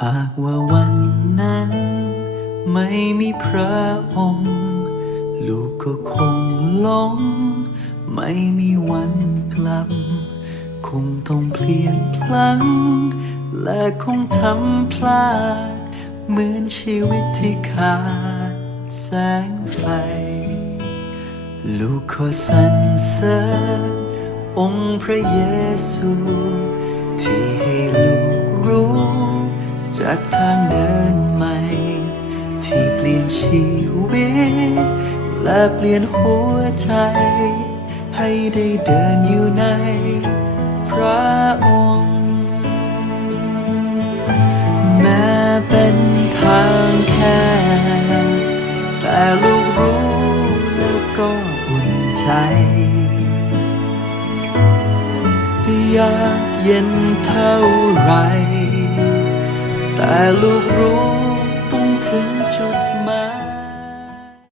หากว่าวันนั้นไม่มีพระองค์ลูกก็คงหลงไม่มีวันกลับคงต้องเพลียงพลังและคงทำพลาดเหมือนชีวิตที่ขาดแสงไฟลูกขอสรรเสริญองค์พระเยซูที่ให้ลูกรู้จากทางเดินใหม่ที่เปลี่ยนชีวิตและเปลี่ยนหัวใจให้ได้เดินอยู่ในพระองค์แม้เป็นทางแคบแต่ลูกรู้แล้วก็อุ่นใจยากเย็นเท่าไรแต่ลูกรู้ต้องถึงจุดหมาย